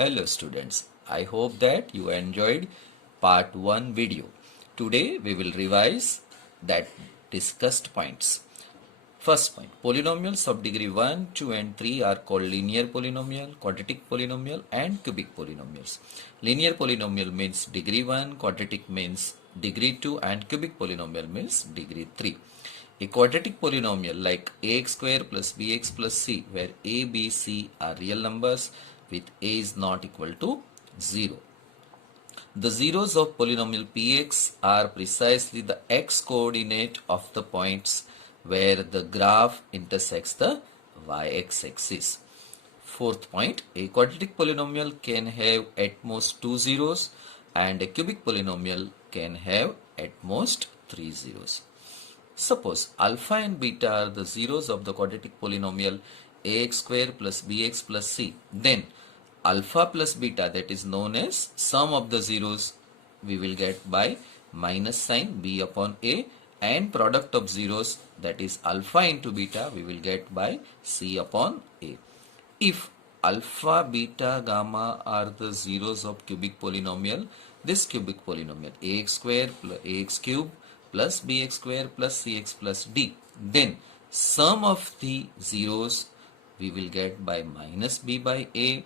Hello students, I hope that you enjoyed part 1 video. Today we will revise that discussed points. First point, polynomials of degree 1, 2 and 3 are called linear polynomial, quadratic polynomial and cubic polynomials. Linear polynomial means degree 1, quadratic means degree 2 and cubic polynomial means degree 3. A quadratic polynomial like ax square plus bx plus c, where a, b, c are real numbers with a is not equal to 0. The zeros of polynomial px are precisely the x coordinate of the points where the graph intersects the y-x axis. Fourth point, a quadratic polynomial can have at most 2 zeros and a cubic polynomial can have at most 3 zeros. Suppose alpha and beta are the zeros of the quadratic polynomial ax square plus bx plus c. Then alpha plus beta, that is known as sum of the zeros, we will get by minus sign b upon a, and product of zeros, that is alpha into beta, we will get by c upon a. If alpha, beta, gamma are the zeros of cubic polynomial, this cubic polynomial ax square plus ax cube plus bx square plus cx plus d, then sum of the zeros we will get by minus b by a.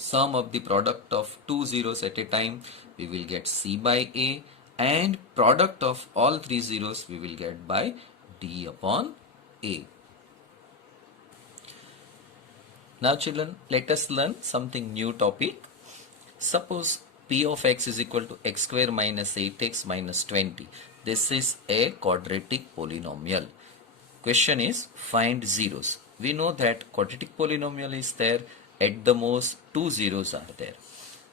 Sum of the product of two zeros at a time we will get c by a, and product of all three zeros we will get by d upon a. Now children, let us learn something new topic. Suppose p of x is equal to x square minus 8x minus 20. This is a quadratic polynomial. Question is, find zeros. We know that quadratic polynomial is there, at the most 2 zeros are there.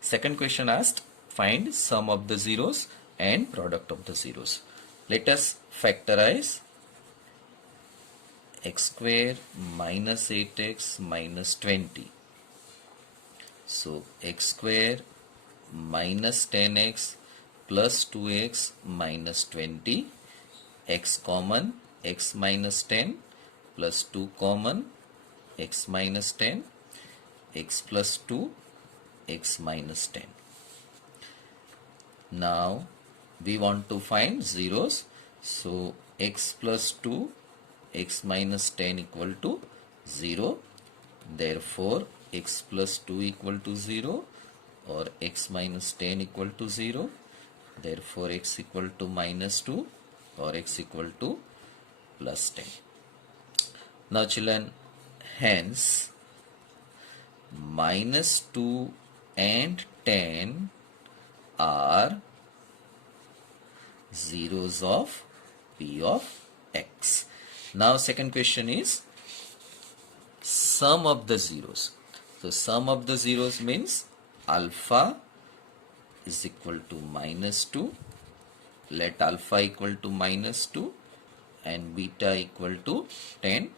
Second question asked, find sum of the zeros and product of the zeros. Let us factorize x square minus 8x minus 20. So x square minus 10x plus 2x minus 20, x common, x minus 10 plus 2 common, x minus 10, x plus 2, x minus 10. Now we want to find zeros. So x plus 2, x minus 10 equal to 0. Therefore x plus 2 equal to 0, or x minus 10 equal to 0. Therefore x equal to minus 2, or x equal to plus 10. Now children, hence minus 2 and 10 are zeros of p of x. Now second question is sum of the zeros. So sum of the zeros means alpha is equal to minus 2. Let alpha equal to minus 2 and beta equal to 10.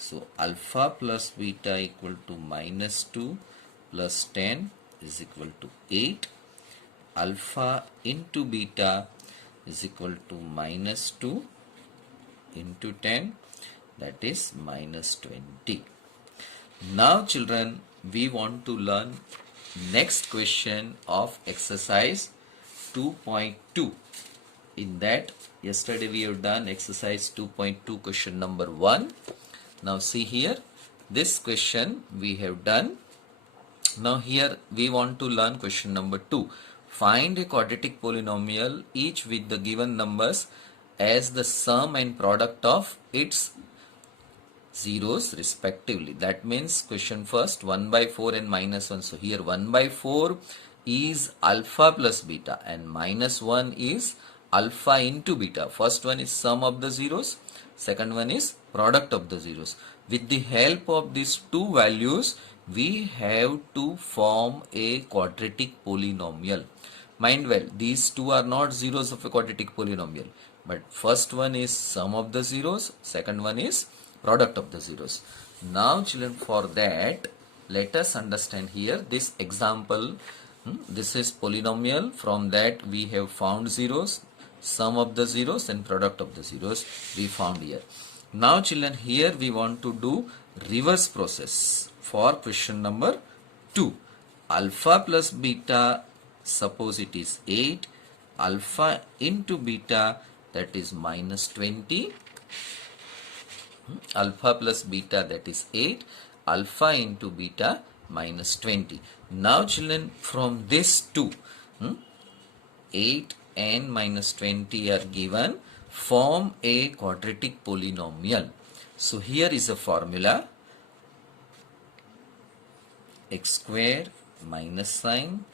So alpha plus beta equal to minus 2 plus 10 is equal to 8. Alpha into beta is equal to minus 2 into 10, that is minus 20. Now children, we want to learn next question of exercise 2.2. In that, yesterday we have done exercise 2.2 question number 1. Now see here, this question we have done. Now here we want to learn question number 2. Find a quadratic polynomial each with the given numbers as the sum and product of its zeros respectively. That means question first 1 by 4 and minus 1. So here 1 by 4 is alpha plus beta and minus 1 is alpha into beta. First one is sum of the zeros, second one is product of the zeros. With the help of these two values we have to form a quadratic polynomial. Mind well, these two are not zeros of a quadratic polynomial, but first one is sum of the zeros, second one is product of the zeros. Now children, for that let us understand here this example. This is polynomial, from that we have found zeros, sum of the zeros and product of the zeros we found here. Now children, here we want to do reverse process for question number 2. alpha plus beta, suppose it is 8, alpha into beta, that is minus 20. Alpha plus beta, that is 8, alpha into beta minus 20. Now children, from this two, 8 and minus 20 are given, form a quadratic polynomial. So here is a formula: x square minus sign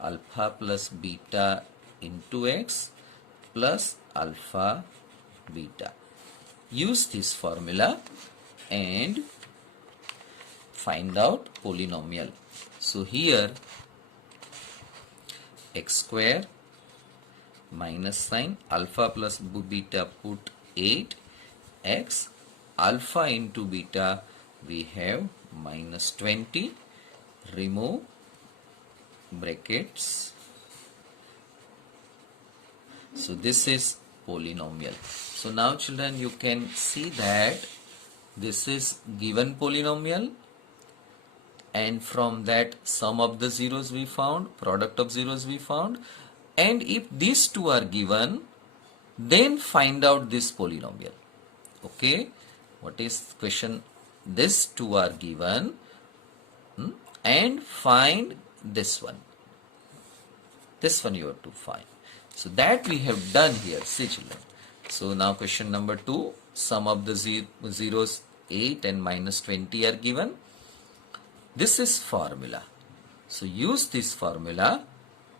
alpha plus beta into x plus alpha beta. Use this formula and find out polynomial. So here x square minus sign alpha plus beta, put 8, x alpha into beta, we have minus 20, remove brackets. So this is polynomial. So now children, you can see that this is given polynomial, and from that sum of the zeros we found, product of zeros we found, and if these two are given, then find out this polynomial. Okay, what is question? These two are given, and find this one. This one you have to find. So that we have done here. See children. So now question number 2, sum of the zeros 8 and minus 20 are given. This is formula. So use this formula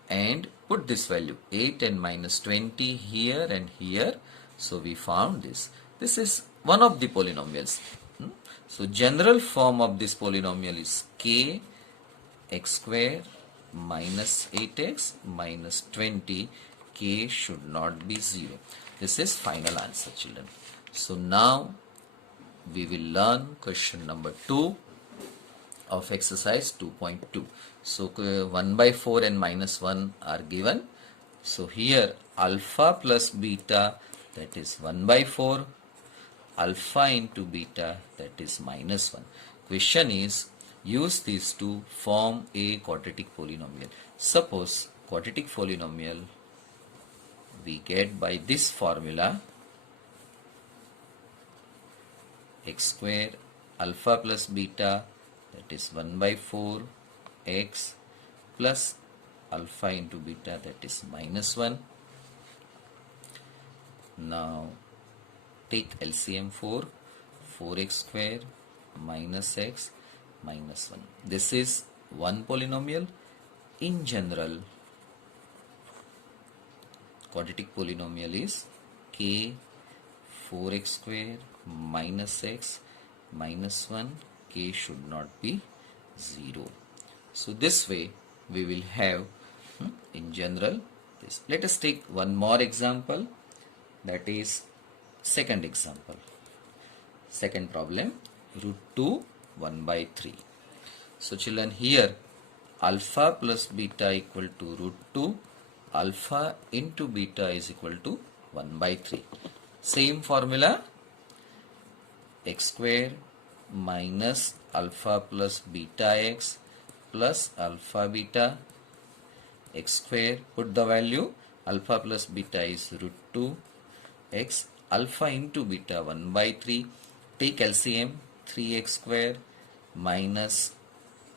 and put this value 8 and minus 20 here and here. So we found this. This is one of the polynomials. So general form of this polynomial is k x square minus 8x minus 20. K should not be 0. This is final answer children. So now we will learn question number 2 of exercise 2.2. So 1 by 4 and minus 1 are given. So here alpha plus beta, that is 1 by 4, alpha into beta, that is minus 1. Question is, use these to form a quadratic polynomial. Suppose quadratic polynomial we get by this formula: x square alpha plus beta, that is 1 by 4 x plus alpha into beta, that is minus 1. Now take LCM 4x square minus x minus 1. This is one polynomial. In general, quadratic polynomial is k 4x square minus x minus 1. K should not be 0. So this way we will have in general this. Let us take one more example, that is second example. Second problem, root 2 1 by 3. So children, here alpha plus beta equal to root 2, alpha into beta is equal to 1 by 3. Same formula, x square minus alpha plus beta x plus alpha beta, x square, put the value, alpha plus beta is root 2, x alpha into beta 1 by 3, take LCM, 3x square minus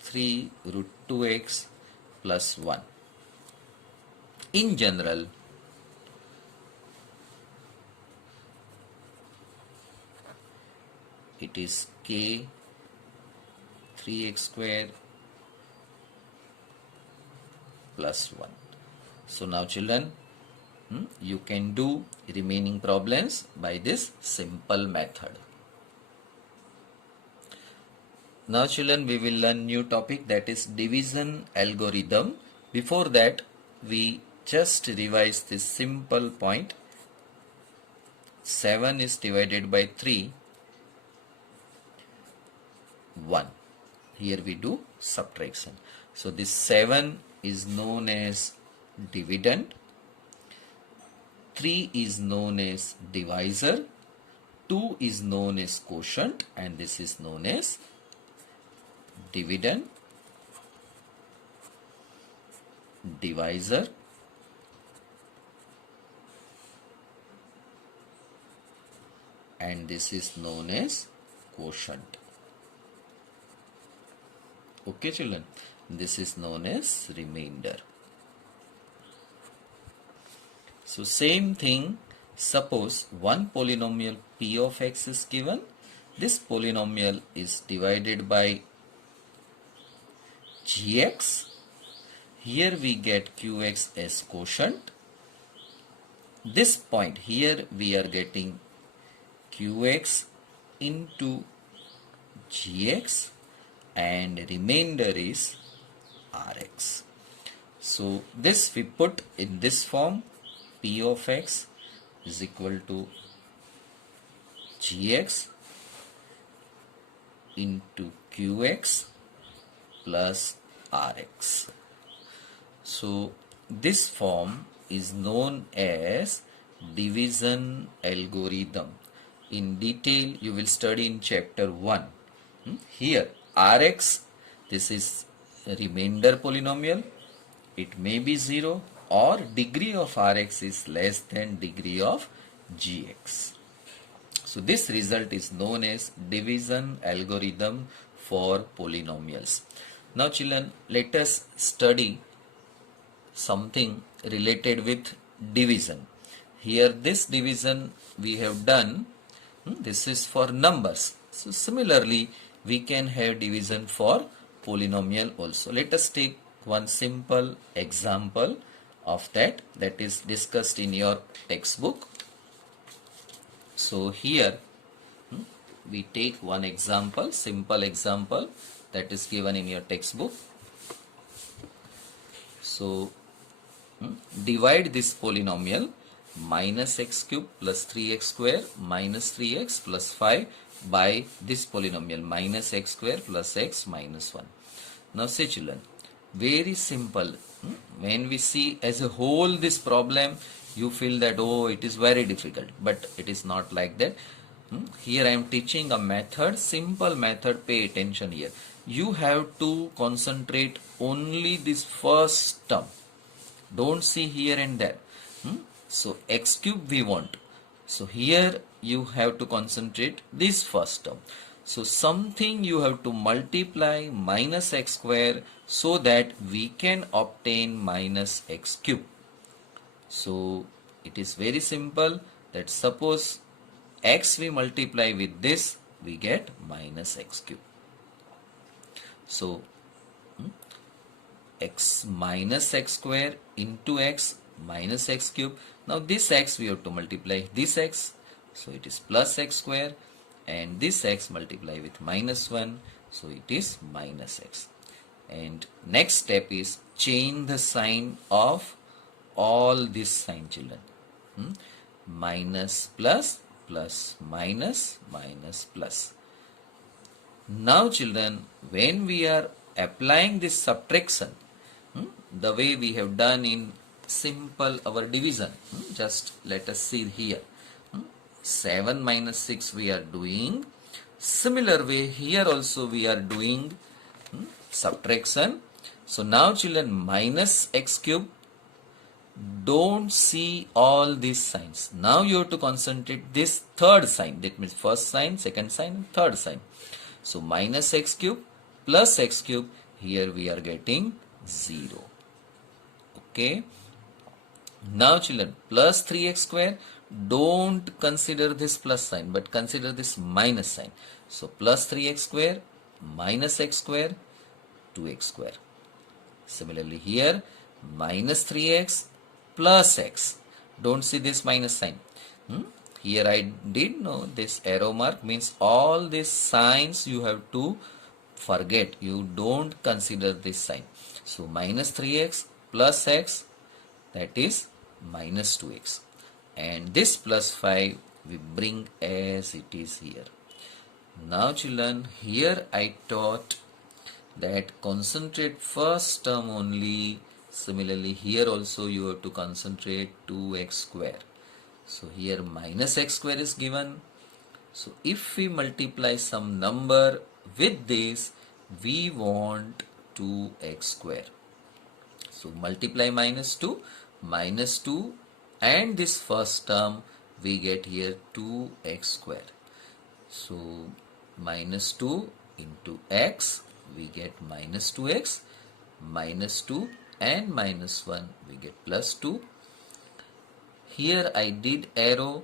3 root 2x plus 1. In general, it is k 3x square plus 1. So now children, you can do remaining problems by this simple method. Now children, we will learn new topic, that is division algorithm. Before that, we just revise this simple point. 7 is divided by 3, 1. Here we do subtraction. So this 7 is known as dividend, 3 is known as divisor, 2 is known as quotient, and this is known as dividend divisor and this is known as quotient. Okay children, this is known as remainder. So same thing, suppose one polynomial p of x is given. This polynomial is divided by gx. Here we get qx as quotient. This point here we are getting qx into gx and remainder is rx. So this we put in this form, p of x is equal to gx into qx plus rx. So this form is known as division algorithm. In detail you will study in chapter 1. Here rx, this is a remainder polynomial. It may be 0 or degree of rx is less than degree of gx. So this result is known as division algorithm for polynomials. Now children, let us study something related with division. Here this division we have done, this is for numbers. So similarly we can have division for polynomial also. Let us take one simple example of that is discussed in your textbook. So here we take one example, simple example that is given in your textbook. So divide this polynomial minus x cube plus 3x square minus 3x plus 5 by this polynomial minus x square plus x minus 1. Now see children, very simple. When we see as a whole this problem, you feel that oh, it is very difficult, but it is not like that. Here I am teaching a method, simple method. Pay attention here. You have to concentrate only this first term. Don't see here and there. So x cube we want. So here you have to concentrate this first term. So something you have to multiply minus x square so that we can obtain minus x cube. So it is very simple that suppose x we multiply with this, we get minus x cube. So x minus x square into x minus x cube. Now this x we have to multiply this x, so it is plus x square, and this x multiply with minus 1, so it is minus x. And next step is change the sign of all this sign children. Minus plus plus minus minus plus. Now children, when we are applying this subtraction, the way we have done in simple our division, just let us see here. 7 minus 6 we are doing. Similar way here also we are doing subtraction. So now children, minus x cube, don't see all these signs. Now you have to concentrate this third sign. That means first sign, second sign, third sign. So minus x cube plus x cube, here we are getting 0. Okay. Now children, plus 3x square, don't consider this plus sign but consider this minus sign. So plus 3x square minus x square, 2x square. Similarly here, minus 3x plus x. Don't see this minus sign. Here I did know this arrow mark means all these signs you have to forget. You don't consider this sign. So minus 3x plus x, that is minus 2x. And this plus 5 we bring as it is here. Now children, here I taught that concentrate first term only. Similarly here also you have to concentrate 2x square. So here minus x square is given. So if we multiply some number with this, we want 2x square. So multiply minus 2 and this first term we get here 2x square. So minus 2 into x we get minus 2x, minus 2 and minus 1 we get plus 2. Here I did arrow.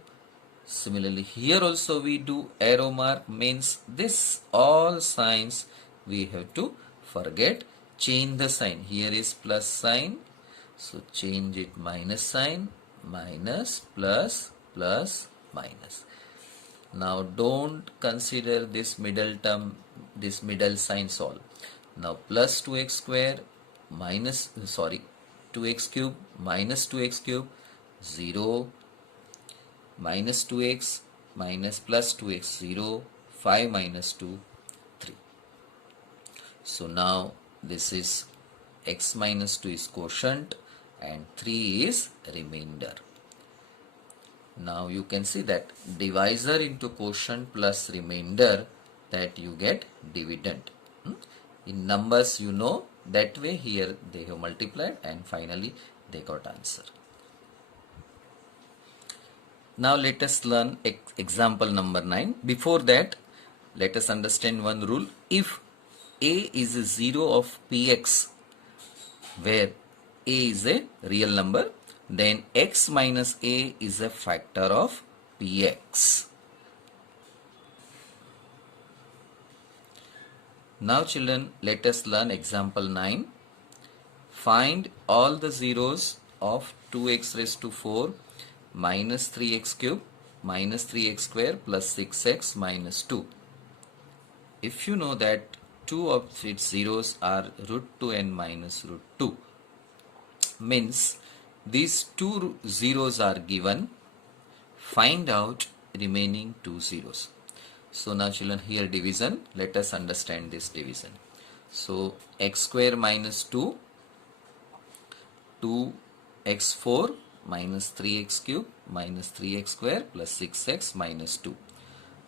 Similarly here also we do arrow mark, means this all signs we have to forget. Change the sign. Here is plus sign, so change it minus sign, minus, plus, plus, minus. Now don't consider this middle term, this middle sign solve. Now plus 2x square minus 2x cube minus 2x cube 0, minus 2x minus plus 2x 0, 5 minus 2 3. So now this is x minus 2 is quotient and 3 is remainder. Now you can see that divisor into quotient plus remainder, that you get dividend. In numbers you know that way, here they have multiplied and finally they got answer. Now let us learn example number 9. Before that, let us understand one rule. If a is a 0 of px, where a is a real number, then x minus a is a factor of px. Now children, let us learn example 9. Find all the zeros of 2x raised to 4 minus 3x cube minus 3x square plus 6x minus 2. If you know that two of its zeros are root 2 and minus root 2, means these two zeros are given, find out remaining two zeros. So now children, here division, let us understand this division. So x square minus 2, 2x4 minus 3x cube minus 3x square plus 6x minus 2.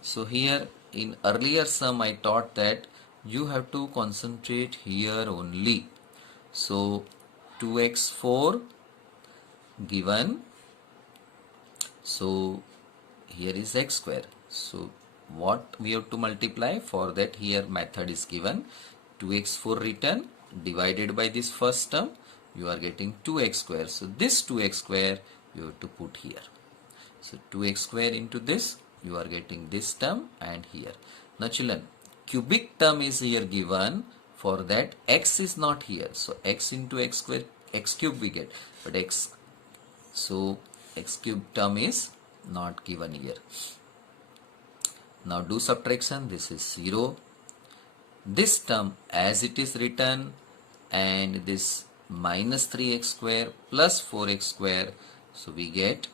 So here in earlier sum I taught that you have to concentrate here only. So 2x4 given, so here is x square. So what we have to multiply, for that here method is given. 2x4 written divided by this first term, you are getting 2x square. So this 2x square you have to put here. So 2x square into this, you are getting this term and here. Now children, cubic term is here given, for that x is not here. So x into x square, x cube we get, but x, so x cube term is not given here. Now do subtraction, this is 0. This term as it is written, and this minus 3x square plus 4x square, so we get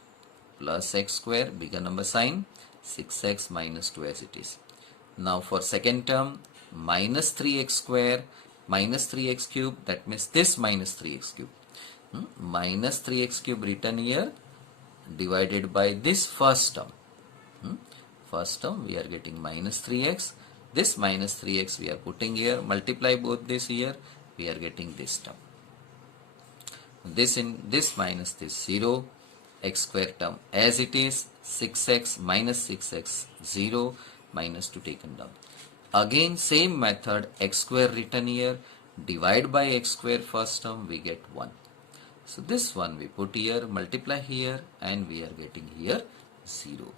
plus x square, bigger number sign, 6x minus 2 as it is. Now for second term, minus 3x square minus 3x cube, that means this minus 3x cube, minus 3x cube written here divided by this first term. First term we are getting minus 3x, this minus 3x we are putting here, multiply both this here, we are getting this term. This in this minus this 0, x square term as it is, 6x minus 6x 0, minus 2 taken down. Again same method, x square written here, divide by x square first term, we get 1. So this one we put here, multiply here, and we are getting here 0.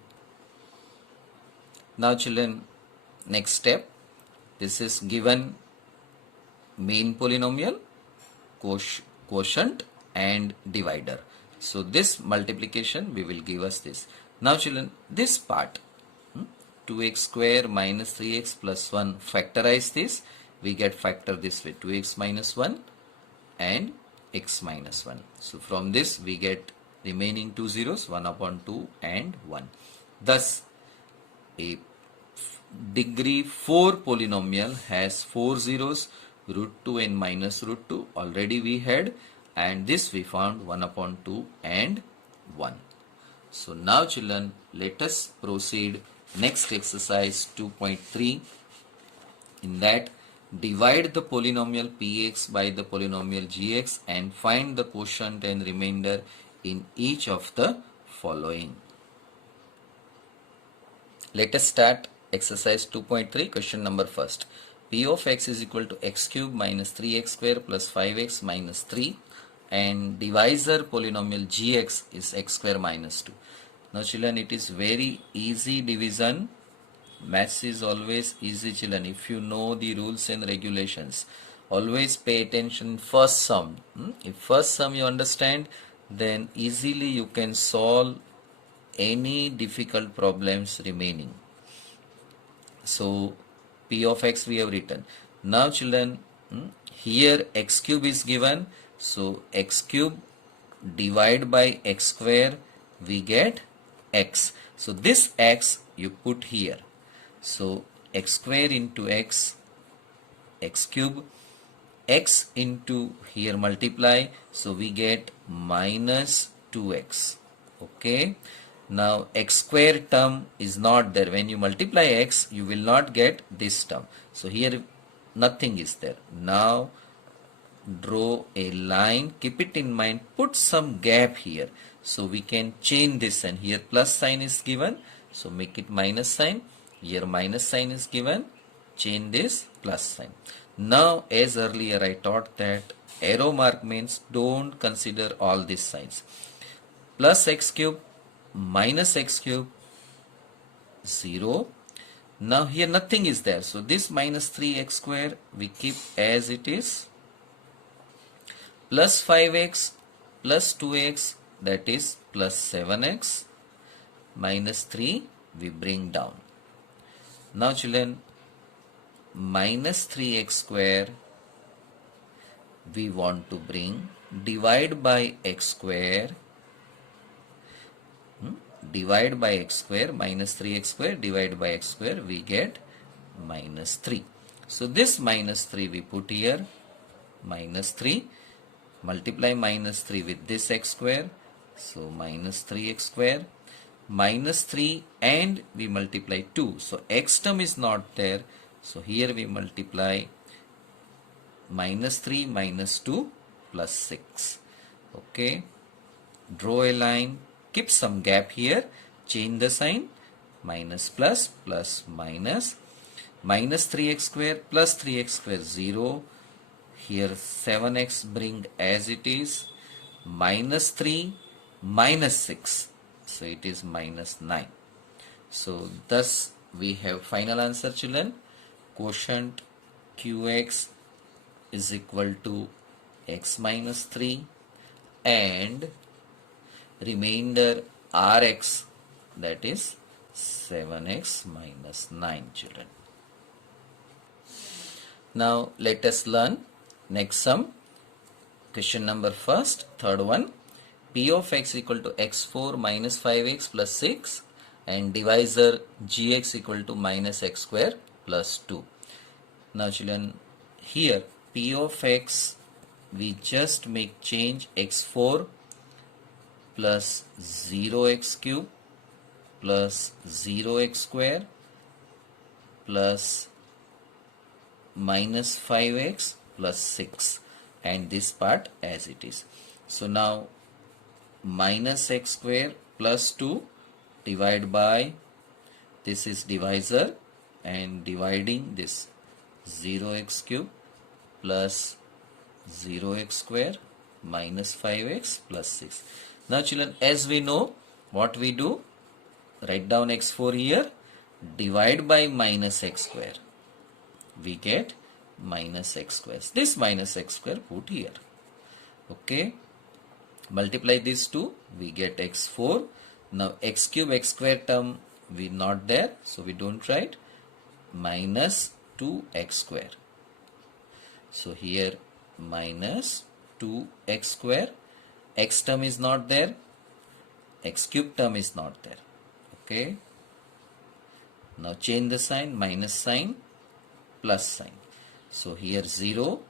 Now children, next step, this is given main polynomial, quotient and divider. So this multiplication we will give us this. Now children, this part, 2x square minus 3x plus 1, factorize this, we get factor this way, 2x minus 1 and x minus 1. So from this we get remaining two zeros, 1 upon 2 and 1. Thus a degree 4 polynomial has 4 zeros, root 2 and minus root 2 already we had, and this we found 1 upon 2 and 1. So now children, let us proceed next exercise 2.3. In that Divide the polynomial px by the polynomial gx and find the quotient and remainder in each of the following. Let us start exercise 2.3, question number first. P of x is equal to x cube minus 3x square plus 5x minus 3, and divisor polynomial gx is x square minus 2. Now children, it is very easy division. Maths is always easy children if you know the rules and regulations. Always pay attention first sum. If first sum you understand, then easily you can solve any difficult problems remaining. So P of x we have written. Now children, here x cube is given, so x cube divide by x square, we get x. So this x you put here. So x square into x cube, x into here multiply, so we get minus 2x. Okay. Now x square term is not there. When you multiply x, you will not get this term. So here nothing is there. Now draw a line, keep it in mind, put some gap here. So we can change this, and here plus sign is given. So make it minus sign. Here minus sign is given. Change this plus sign. Now as earlier I taught that arrow mark means don't consider all these signs. Plus x cube minus x cube 0. Now here nothing is there, so this minus 3x square we keep as it is, plus 5x plus 2x, that is plus 7x, minus 3 we bring down. Now children, minus 3x square we want to bring, divide by x square, divide by x square, minus 3x square, divide by x square, we get minus 3. So this minus 3 we put here, minus 3, multiply minus 3 with this x square, so minus 3x square, minus 3 and we multiply 2. So x term is not there, so here we multiply minus 3 minus 2 plus 6. Okay, draw a line, keep some gap here, change the sign, minus plus plus minus, minus 3x square plus 3x square 0, here 7x bring as it is, minus 3 minus 6, so it is minus 9. So thus we have final answer children. Quotient qx is equal to x minus 3 and remainder rx, that is 7x minus 9 children. Now let us learn next sum. Question number first, third one. P of x equal to x4 minus 5x plus 6 and divisor gx equal to minus x square plus 2. Now children, here P of x we just make change x4 plus 0x cube plus 0x square plus minus 5x plus 6, and this part as it is. So now minus x square plus 2 divide by, this is divisor, and dividing this 0x cube plus 0x square minus 5x plus 6. Now children, as we know, what we do, write down x4 here, divide by minus x square, we get minus x square. This minus x square put here. Okay, multiply these two, we get x4. Now x cube x square term we not there, so we don't write, minus 2x square. So here minus 2x square, x term is not there, x cube term is not there. Okay, now change the sign, minus sign plus sign. So here 0,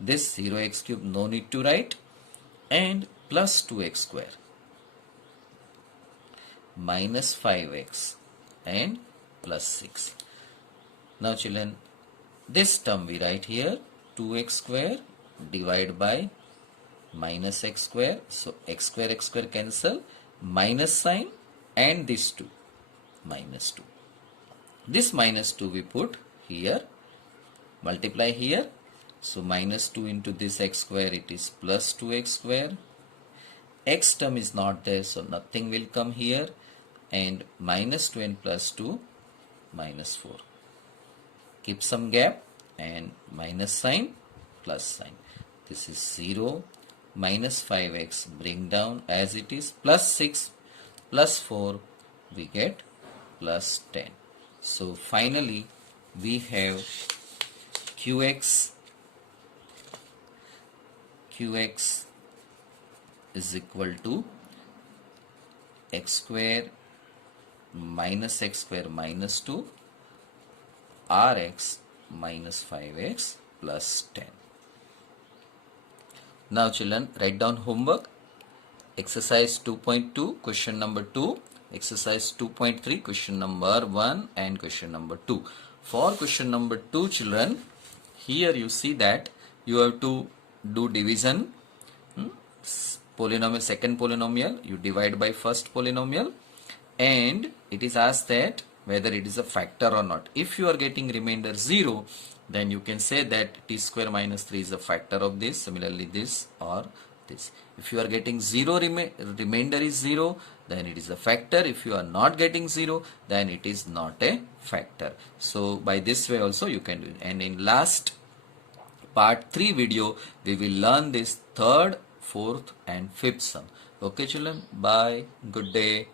this 0x cube no need to write, and plus 2x square minus 5x and plus 6. Now children, This term we write here 2x square divided by minus x square. So x square cancel, minus sign, and this 2 minus 2. This minus 2 we put here, multiply here. So minus 2 into this x square, it is plus 2x square. X term is not there, so nothing will come here, and minus 2 and plus 2 minus 4. Keep some gap and minus sign, plus sign. This is 0, minus 5x, bring down as it is, plus 6, plus 4, we get plus 10. So finally we have qx is equal to x square minus x square minus 2 rx minus 5x plus 10. Now children, write down homework. Exercise 2.2 question number 2, exercise 2.3 question number 1 and question number 2. For question number 2 children, here you see that you have to do division. Polynomial, second polynomial, you divide by first polynomial, and it is asked that whether it is a factor or not. If you are getting remainder 0, then you can say that t square minus 3 is a factor of this, similarly this or this. If you are getting 0, remainder is 0, then it is a factor. If you are not getting 0, then it is not a factor. So by this way also you can do it. And in last part 3 video, we will learn this third, fourth and fifth sum. Okay children, bye, good day.